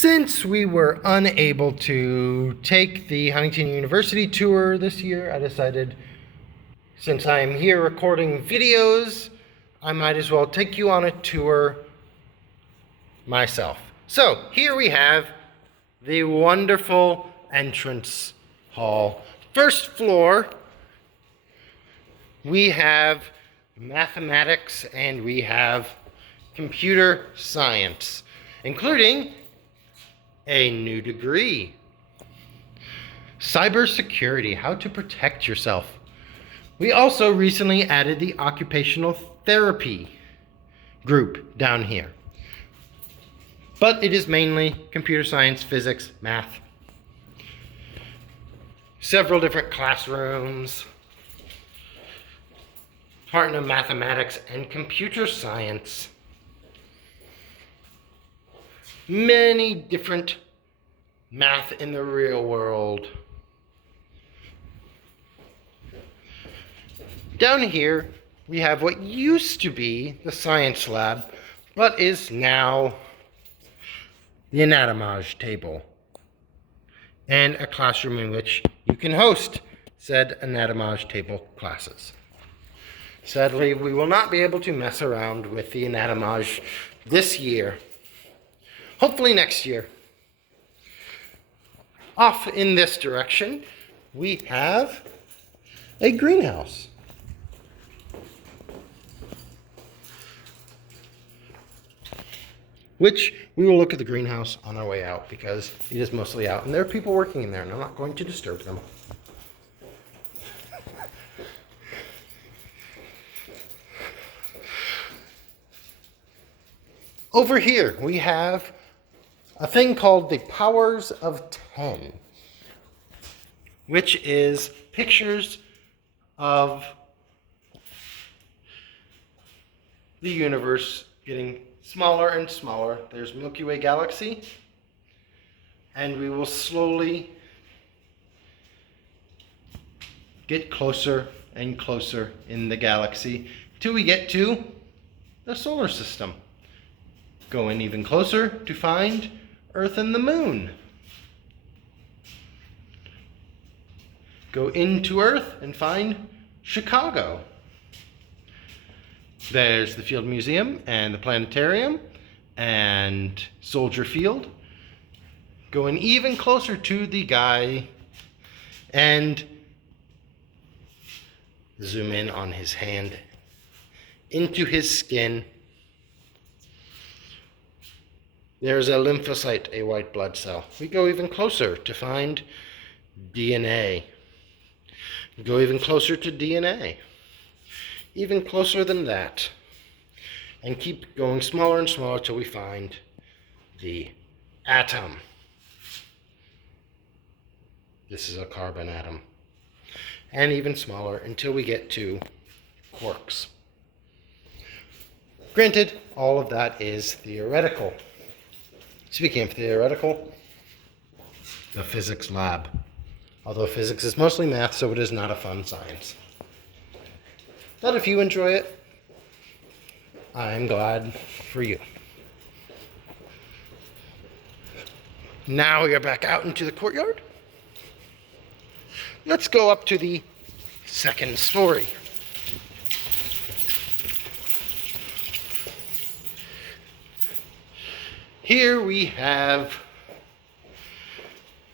Since we were unable to take the Huntington University tour this year, I decided, since I am here recording videos, I might as well take you on a tour myself. So here we have the wonderful entrance hall. First floor, we have mathematics and we have computer science, including a new degree. Cybersecurity, how to protect yourself. We also recently added the occupational therapy group down here. But it is mainly computer science, physics, math. Several different classrooms. Department of Mathematics and Computer Science. Many different math in the real world. Down here, we have what used to be the science lab, but is now the anatomage table, and a classroom in which you can host said anatomage table classes. Sadly, we will not be able to mess around with the anatomage this year. Hopefully next year. Off in this direction, we have a greenhouse. Which we will look at the greenhouse on our way out because it is mostly out and there are people working in there and I'm not going to disturb them. Over here we have a thing called the Powers of 10, which is pictures of the universe getting smaller and smaller. There's Milky Way galaxy, and we will slowly get closer and closer in the galaxy till we get to the solar system. Going even closer to find Earth and the Moon. Go into Earth and find Chicago. There's the Field Museum and the Planetarium and Soldier Field. Going even closer to the guy and zoom in on his hand into his skin. There's a lymphocyte, a white blood cell. We go even closer to find DNA. We go even closer to DNA. Even closer than that. And keep going smaller and smaller till we find the atom. This is a carbon atom. And even smaller until we get to quarks. Granted, all of that is theoretical. Speaking of theoretical, the physics lab. Although physics is mostly math, so it is not a fun science. But if you enjoy it, I'm glad for you. Now we are back out into the courtyard. Let's go up to the second story. Here we have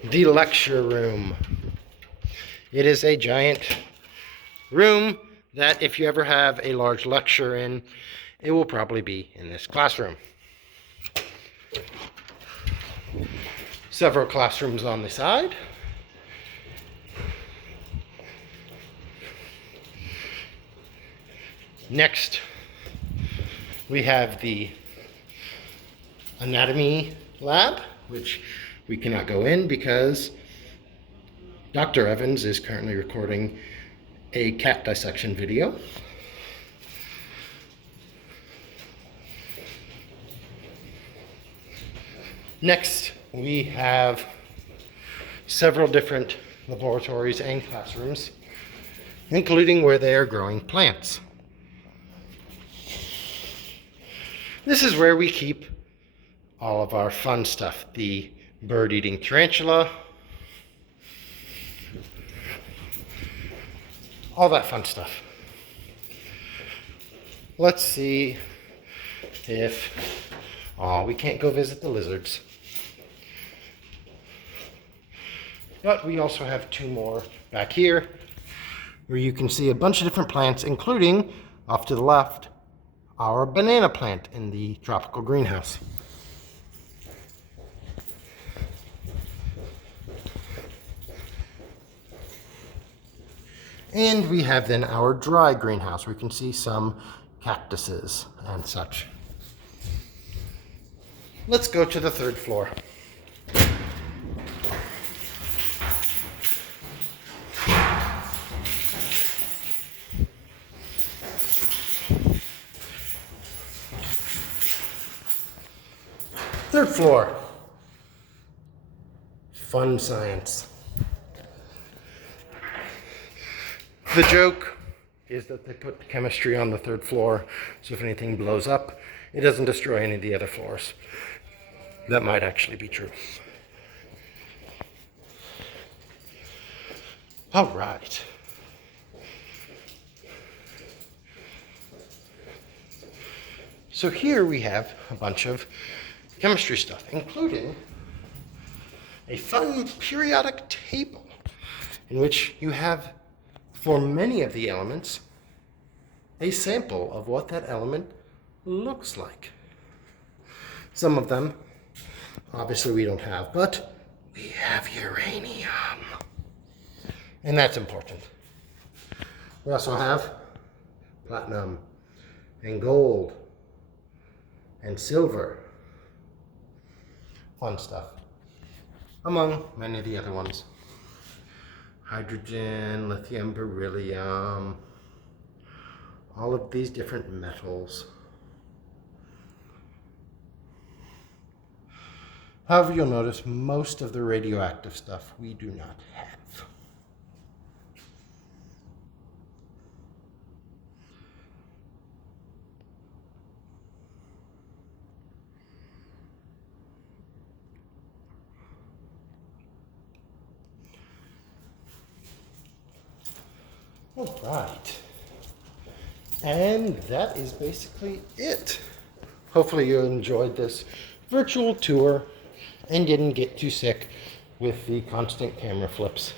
the lecture room. It is a giant room that if you ever have a large lecture in, it will probably be in this classroom. Several classrooms on the side. Next, we have the anatomy lab, which we cannot go in because Dr. Evans is currently recording a cat dissection video. Next, we have several different laboratories and classrooms, including where they are growing plants. This is where we keep all of our fun stuff. The bird-eating tarantula. All that fun stuff. Let's see if... Oh, we can't go visit the lizards. But we also have two more back here, where you can see a bunch of different plants, including, off to the left, our banana plant in the tropical greenhouse. And we have then our dry greenhouse, where you can see some cactuses and such. Let's go to the third floor. Third floor. Fun science. The joke is that they put chemistry on the third floor, so if anything blows up, it doesn't destroy any of the other floors. That might actually be true. All right. So here we have a bunch of chemistry stuff, including a fun periodic table in which you have, for many of the elements, a sample of what that element looks like. Some of them, obviously, we don't have, but we have uranium. And that's important. We also have platinum and gold and silver. Fun stuff. Among many of the other ones. Hydrogen, lithium, beryllium, all of these different metals. However, you'll notice most of the radioactive stuff we do not have. All right. And that is basically it. Hopefully you enjoyed this virtual tour and didn't get too sick with the constant camera flips.